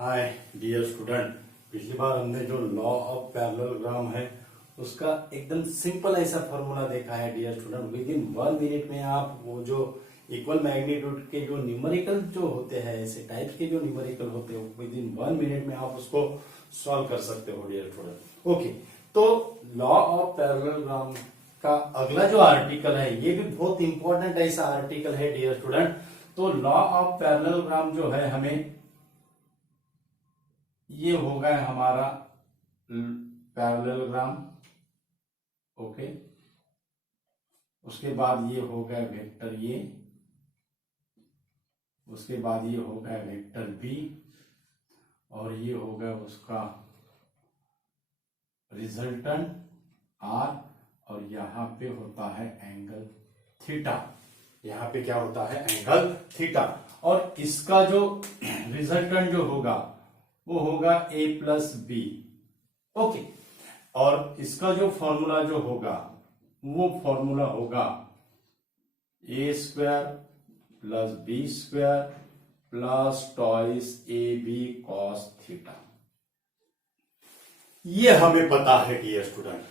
Hi dear student, पिछली बार हमने जो लॉ ऑफ पैरेललोग्राम है उसका एकदम सिंपल ऐसा फॉर्मूला देखा है dear student. Within 1 minute में आप वो जो इक्वल मैग्नीट्यूड के जो न्यूमेरिकल जो होते हैं, ऐसे टाइप के जो न्यूमेरिकल होते हैं, विद इन 1 मिनट में आप उसको सॉल्व कर सकते हो डियर स्टूडेंट। ओके, तो लॉ ऑफ पैरेललोग्राम का अगला जो आर्टिकल है ये भी बहुत इंपॉर्टेंट ऐसा आर्टिकल है डियर स्टूडेंट। तो लॉ ऑफ पैरेललोग्राम जो है हमें ये होगा हमारा पैरेललोग्राम। ओके, उसके बाद ये होगा वेक्टर ए, उसके बाद ये होगा वेक्टर बी, और ये होगा उसका रिजल्टेंट आर, और यहां पे होता है एंगल थीटा। यहां पे क्या होता है? Angle theta. और इसका जो रिजल्टेंट जो होगा वो होगा a प्लस बी। ओके, और इसका जो फॉर्मूला जो होगा वो फॉर्मूला होगा A square plus B square plus twice A B cos theta. ये हमें पता है डियर स्टूडेंट।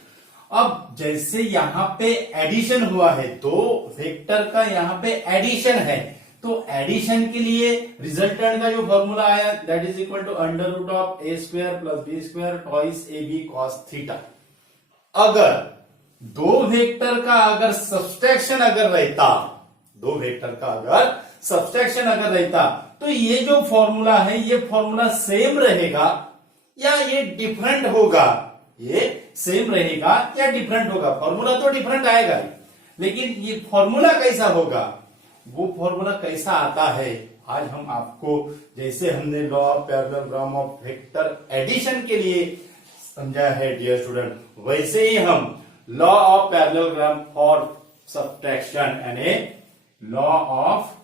अब जैसे यहां पे एडिशन हुआ है, दो वेक्टर का यहां पे एडिशन है, तो एडिशन के लिए रिजल्टेंट का जो फॉर्मूला आया that is equal to under root of A square plus B square twice A B cos theta. अगर दो वेक्टर का अगर सब्सट्रैक्शन अगर रहता, दो वेक्टर का अगर सब्सट्रैक्शन अगर रहता, तो ये जो फॉर्मूला है ये फॉर्मूला सेम रहेगा या ये डिफरेंट होगा? ये सेम रहेगा या डिफरेंट होगा? फॉर्मूला तो डिफरेंट आएगा ही, लेकिन ये फॉर्मूला कैसा होगा, वो फॉर्मूला कैसा आता है, आज हम आपको, जैसे हमने law of parallelogram of vector addition के लिए समझा है डियर स्टूडेंट, वैसे ही हम law of parallelogram for subtraction यानी law of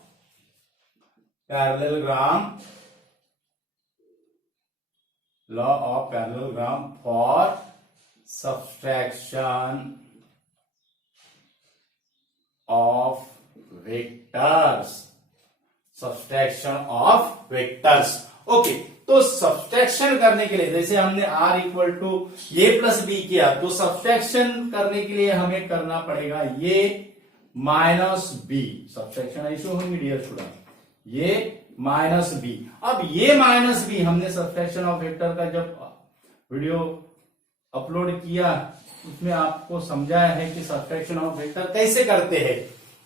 parallelogram for subtraction of vectors, subtraction of vectors. Okay, तो सब्सट्रैक्शन करने के लिए जैसे हमने r equal to A plus B किया, तो सब्सट्रैक्शन करने के लिए हमें करना पड़ेगा ये माइनस बी। सब्सट्रैक्शन ऐसे होंगे डियर स्टूडेंट, ये माइनस बी। अब ये माइनस बी हमने सब्सट्रैक्शन ऑफ वेक्टर का जब वीडियो अपलोड किया उसमें आपको समझाया है कि सब्सट्रैक्शन ऑफ वेक्टर कैसे करते हैं।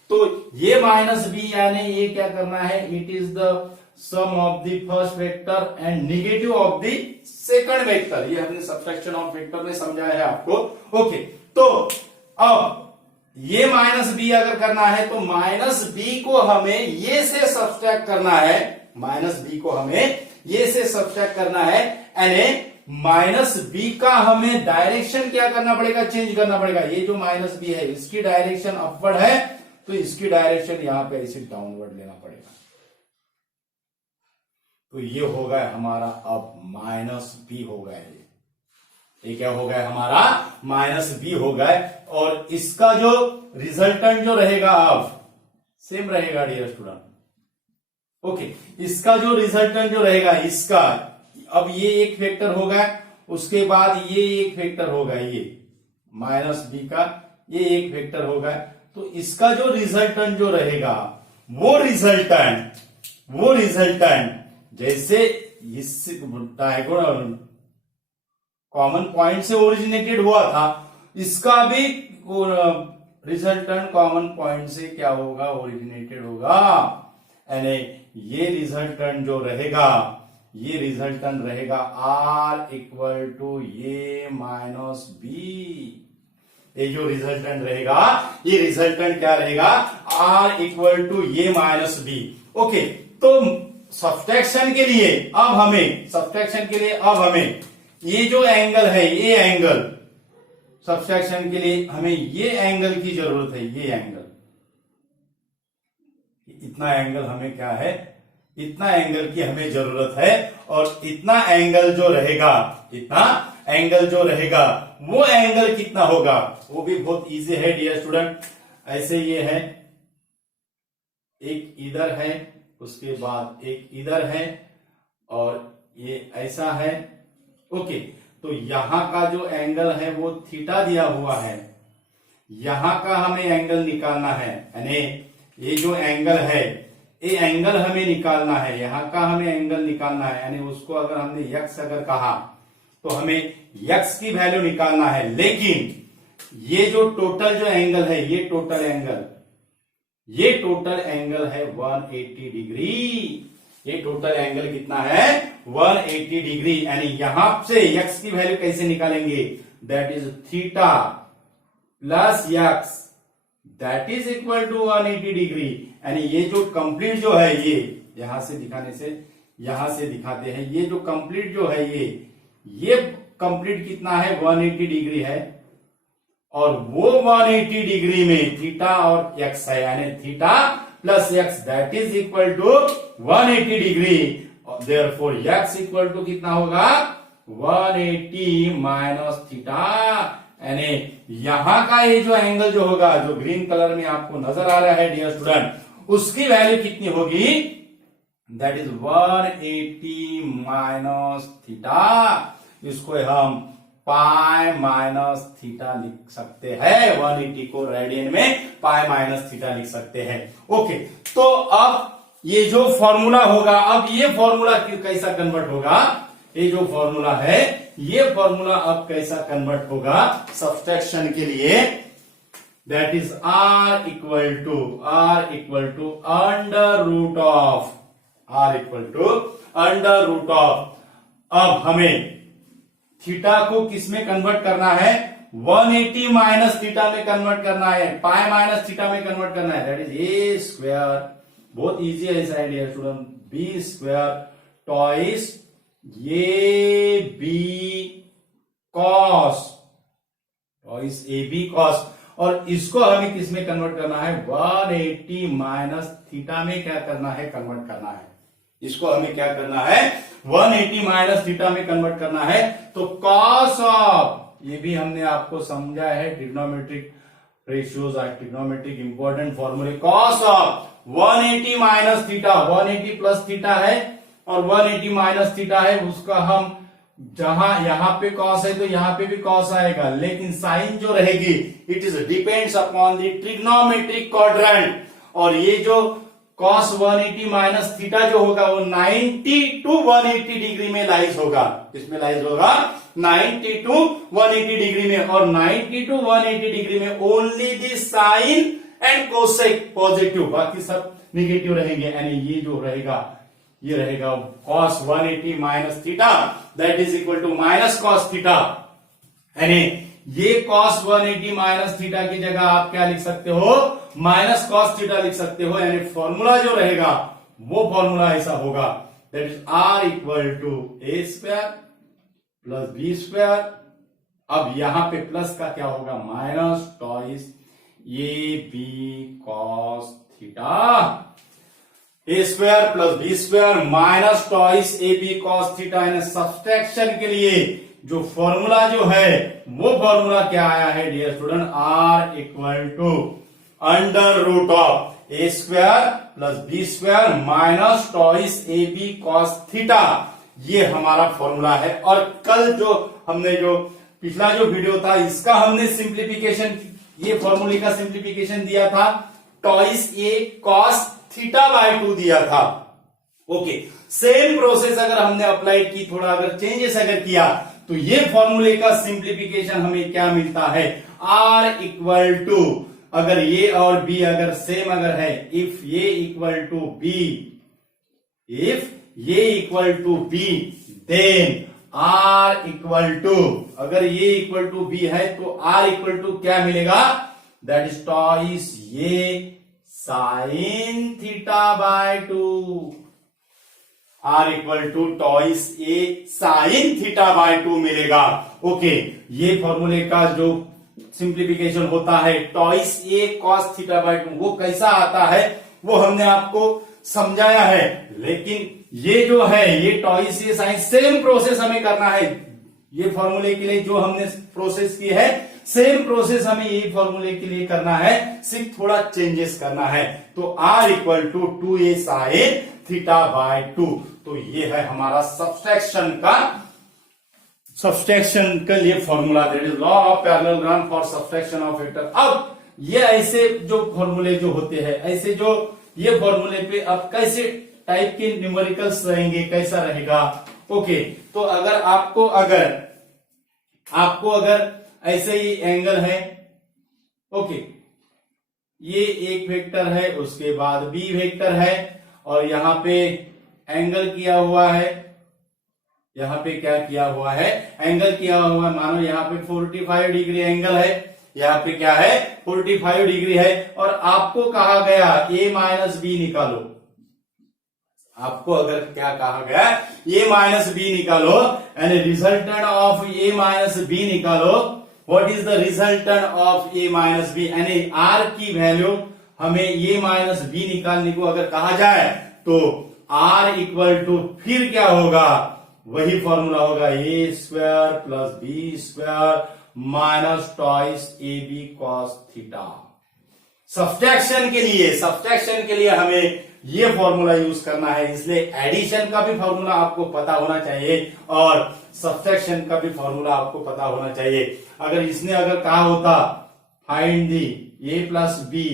तो ये माइनस बी यानी ये क्या करना है, it is the sum of the first vector and negative of the second vector. ये हमने सब्सट्रैक्शन ऑफ वेक्टर में समझाया है आपको। ओके, तो अब ये माइनस बी अगर करना है तो माइनस बी को हमें ये से सब्सट्रैक्ट करना है, माइनस बी को हमें ये से सब्सट्रैक्ट करना है, यानी माइनस बी का हमें डायरेक्शन क्या करना पड़ेगा, चेंज करना पड़ेगा। ये जो माइनस बी है इसकी डायरेक्शन अपवर्ड है, तो इसकी डायरेक्शन यहां पे ऐसे डाउनवर्ड लेना पड़ेगा। तो ये हो गया हमारा अब माइनस बी हो गया, ये क्या हो गया हमारा माइनस बी हो गया। और इसका जो रिजल्टेंट जो रहेगा अब सेम रहेगा डियर स्टूडेंट। ओके, इसका जो रिजल्टेंट जो रहेगा इसका, अब ये एक वेक्टर होगा, उसके बाद ये एक वेक्टर होगा, ये माइनस बी का ये एक वेक्टर होगा, तो इसका जो रिजल्टेंट जो रहेगा वो रिजल्टेंट जैसे इस डायगोनल कॉमन पॉइंट से ओरिजिनेटेड हुआ था, इसका भी रिजल्टेंट कॉमन पॉइंट से क्या होगा, ओरिजिनेटेड होगा। यानी ये रिजल्टेंट जो रहेगा, ये रिजल्टेंट रहेगा R equal to a minus b. ये जो रिजल्टेंट रहेगा, ये रिजल्टेंट क्या रहेगा, R equal to a minus b. Okay, तो सब्सट्रैक्शन के लिए अब हमें ये जो एंगल है, ये एंगल सब्सट्रैक्शन के लिए हमें ये एंगल की जरूरत है, ये एंगल, इतना एंगल हमें क्या है, इतना एंगल की हमें जरूरत है। और इतना एंगल जो रहेगा वो एंगल कितना होगा, वो भी बहुत इजी है डियर स्टूडेंट। ऐसे ये है, एक इधर है, उसके बाद एक इधर है और ये ऐसा है। ओके, तो यहां का जो एंगल है वो थीटा दिया हुआ है, यहां का हमें एंगल निकालना है, यानी ये जो एंगल है ये एंगल हमें निकालना है, यहां का हमें एंगल निकालना है, यानी उसको अगर हमने यक्स अगर कहा तो हमें यक्स की वैल्यू निकालना है। लेकिन ये जो टोटल जो एंगल है, ये टोटल एंगल है 180 डिग्री। ये टोटल एंगल कितना है 180 डिग्री, यानी यहां से यक्स की वैल्यू कैसे निकालेंगे, that is theta plus x that is equal to 180 degree. यानी ये जो कंप्लीट जो है, ये यहां से दिखाने से यहां से दिखाते हैं, ये जो कंप्लीट जो है ये कंप्लीट कितना है 180 डिग्री है, और वो 180 डिग्री में थीटा और एक्स है, यानी theta plus x that is equal to 180 degree. Therefore x equal to कितना होगा 180 माइनस थीटा, यानी यहां का ये जो एंगल जो होगा, जो ग्रीन कलर में आपको नजर आ रहा है डियर स्टूडेंट, उसकी वैल्यू कितनी होगी, दैट इज 180 माइनस थीटा। इसको हम पाई माइनस थीटा लिख सकते हैं, 180 को रेडियन में पाई माइनस थीटा लिख सकते हैं। ओके, तो अब ये जो फॉर्मूला होगा, अब ये फॉर्मूला कैसा कन्वर्ट होगा, ये जो फॉर्मूला है ये फॉर्मूला अब कैसा कन्वर्ट होगा सब्सट्रैक्शन के लिए, that is R equal to under root of, अब हमें थीटा को किस में कन्वर्ट करना है, 180 माइनस थीटा में कन्वर्ट करना है, पाई माइनस थीटा में कन्वर्ट करना है, दैट इज ए स्क्वायर, बहुत इजी है इस idea student, b square twice a b cos, और इसको हमें किस में कन्वर्ट करना है 180 माइनस थीटा में क्या करना है, कन्वर्ट करना है। इसको हमें क्या करना है 180 माइनस थीटा में कन्वर्ट करना है। तो कॉस ऑफ, ये भी हमने आपको समझा है ट्रिग्नोमेट्रिक रेशियोज और ट्रिग्नोमेट्रिक इंपॉर्टेंट फॉर्मूले, cos of 180 minus theta, 180 plus theta है और 180 माइनस थीटा है, उसका हम जहां यहां पे कॉस है तो यहां पे भी कॉस आएगा, लेकिन साइन जो रहेगी it is depends upon the trigonometric quadrant, और ये जो कॉस 180 माइनस थीटा जो होगा वो 90 टू 180 डिग्री में लाइज होगा, किसमें लाइज होगा 90 टू 180 डिग्री में, और 90 टू 180 डिग्री में only the sine and cosec positive, बाकी सब निगेटिव रहेंगे, यानी ये जो रहेगा ये रहेगा cos 180 minus theta that is equal to minus cos theta, यानी ये cos 180 माइनस थीटा की जगह आप क्या लिख सकते हो माइनस कॉस थीटा लिख सकते हो, यानी फॉर्मूला जो रहेगा वो फॉर्मूला ऐसा होगा, that is R equal to A square plus B square, अब यहां पे प्लस का क्या होगा minus twice A B cos theta, A square plus B square minus twice A B cos theta, यानी सब्सट्रैक्शन के लिए जो फॉर्मूला जो है वो फॉर्मूला क्या आया है dear student, R equal to under root of A square plus B square minus twice A B cos theta, ये हमारा फॉर्मूला है। और कल जो हमने जो पिछला जो वीडियो था इसका हमने सिंप्लीफिकेशन, ये फॉर्मूले का सिंप्लीफिकेशन दिया था, twice A cos theta by 2 दिया था। ओके, सेम प्रोसेस अगर हमने अप्लाइड की, थोड़ा अगर चेंजेस अगर किया तो ये फॉर्मूले का सिंप्लीफिकेशन हमें क्या मिलता है, R इक्वल टू, अगर ये और B अगर सेम अगर है, इफ ये equal to B then R equal to, अगर ये इक्वल टू B है तो R इक्वल टू क्या मिलेगा, दैट इज टॉइस ये sine theta by 2, R equal to twice A sine theta by 2 मिलेगा। ओके, ये फॉर्मूले का जो सिंप्लीफिकेशन होता है twice A cos theta by 2, वो कैसा आता है वो हमने आपको समझाया है, लेकिन ये जो है ये twice A sine same process हमें करना है, ये फॉर्मूले के लिए जो हमने प्रोसेस की है सेम प्रोसेस हमें ये फॉर्मूले के लिए करना है, सिर्फ थोड़ा चेंजेस करना है। तो R equal to 2a sine theta by 2। तो ये है हमारा सब्सट्रैक्शन के लिए formula, that is law of parallelogram for subtraction of vector. अब ये ऐसे जो फॉर्मूले जो होते हैं, ऐसे जो ये फॉर्मूले पे अब कैसे टाइप के न्यूमेरिकल्स रहेंगे, कैसा रहेगा। ओके, तो अगर आपको अगर ऐसे ही एंगल है, ओके, ये एक वेक्टर है, उसके बाद बी वेक्टर है, और यहां पे एंगल किया हुआ है, यहां पे क्या किया हुआ है, एंगल किया हुआ है, मानो यहां पे 45 डिग्री एंगल है, यहां पे क्या है 45 डिग्री है, और आपको कहा गया a माइनस बी निकालो। आपको अगर क्या कहा गया a माइनस बी निकालो, यानी resultant of a minus B निकालो। What is the resultant of a minus B, यानी r की वैल्यू हमें a माइनस बी निकालने को अगर कहा जाए तो r इक्वल टू फिर क्या होगा, वही फॉर्मूला होगा a square plus B square minus twice A B cos theta. Subtraction के लिए हमें ये फॉर्मूला यूज करना है, इसलिए एडिशन का भी फॉर्मूला आपको पता होना चाहिए और सब्सट्रैक्शन का भी फॉर्मूला आपको पता होना चाहिए। अगर इसने अगर कहा होता find the a plus B,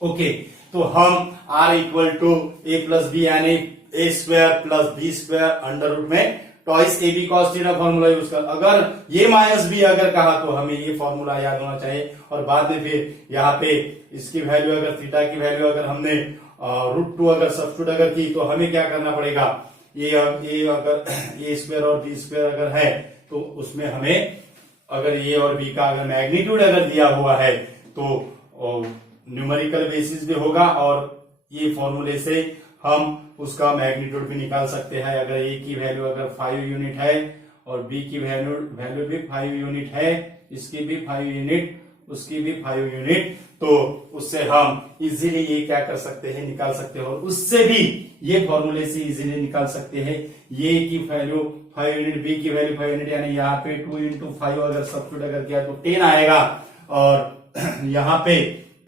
okay, तो हम r equal to a plus B यानी a square plus B square under root में twice A B cos theta formula use कर। अगर ये माइनस बी अगर कहा तो हमें ये फॉर्मूला याद होना चाहिए, और बाद में फिर यहाँ पे इसकी वैल्यू अगर थीटा की वैल्यू अगर हमने √2 अगर सब्स्टिट्यूट अगर की तो हमें क्या करना पड़ेगा, ये अगर ए स्क्वायर और बी स्क्वायर अगर है तो उसमें हमें अगर ए और बी का अगर मैग्नीट्यूड अगर दिया हुआ है तो न्यूमेरिकल बेसिस भी होगा, और ये फॉर्मूले से हम उसका मैग्नीट्यूड भी निकाल सकते हैं। अगर ए की वैल्यू अगर 5 यूनिट है और बी की वैल्यू भी 5 यूनिट है, इसकी भी 5 यूनिट, उसकी भी 5 यूनिट, तो उससे हम इजीली ये क्या कर सकते हैं, निकाल सकते हैं। और उससे भी ये फॉर्मूले से इजीली निकाल सकते हैं ये की वैल्यू 5 यूनिट, बी की वैल्यू 5 यूनिट, यानी यहाँ पे 2 इंटू 5 अगर सब्स्टिट्यूट अगर किया तो 10 आएगा, और यहाँ पे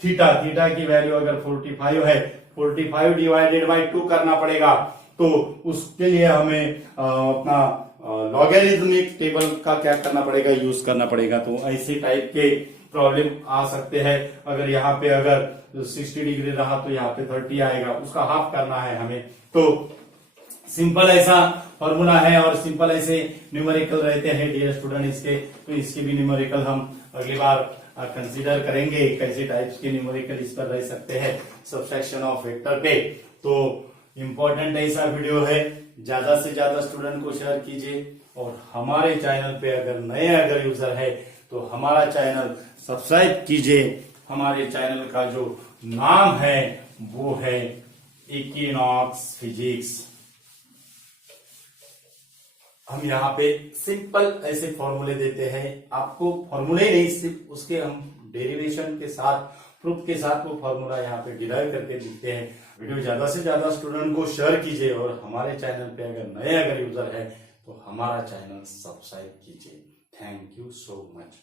थीटा की वैल्यू अगर 45 है, 45 डिवाइडेड बाई 2 करना पड़ेगा, तो उसके लिए हमें अपना लॉगरिथमिक टेबल का क्या करना पड़ेगा, यूज करना पड़ेगा। तो ऐसे टाइप के प्रॉब्लम आ सकते हैं। अगर यहाँ पे अगर 60 डिग्री रहा तो यहाँ पे 30 आएगा, उसका हाफ करना है हमें। तो सिंपल ऐसा फॉर्मूला है और सिंपल ऐसे न्यूमेरिकल रहते हैं डियर स्टूडेंट इसके, तो इसके भी न्यूमेरिकल हम अगली बार कंसीडर करेंगे, कैसे टाइप्स के न्यूमेरिकल इस पर रह सकते हैं सब्सट्रैक्शन ऑफ वेक्टर पे। तो इम्पोर्टेंट ऐसा वीडियो है, ज्यादा से ज्यादा स्टूडेंट को शेयर कीजिए, और हमारे चैनल पे अगर नए अगर यूजर है तो हमारा चैनल सब्सक्राइब कीजिए। हमारे चैनल का जो नाम है वो है इक्विनॉक्स फिजिक्स। हम यहाँ पे सिंपल ऐसे फॉर्मूले देते हैं, आपको फॉर्मूले नहीं सिर्फ उसके हम डेरिवेशन के साथ, प्रूफ के साथ वो फॉर्मूला यहाँ पे डिराइव करके लिखते हैं। वीडियो ज्यादा से ज्यादा स्टूडेंट को शेयर कीजिए, और हमारे चैनल पे अगर नए अगर यूजर है तो हमारा चैनल सब्सक्राइब कीजिए। Thank you so much.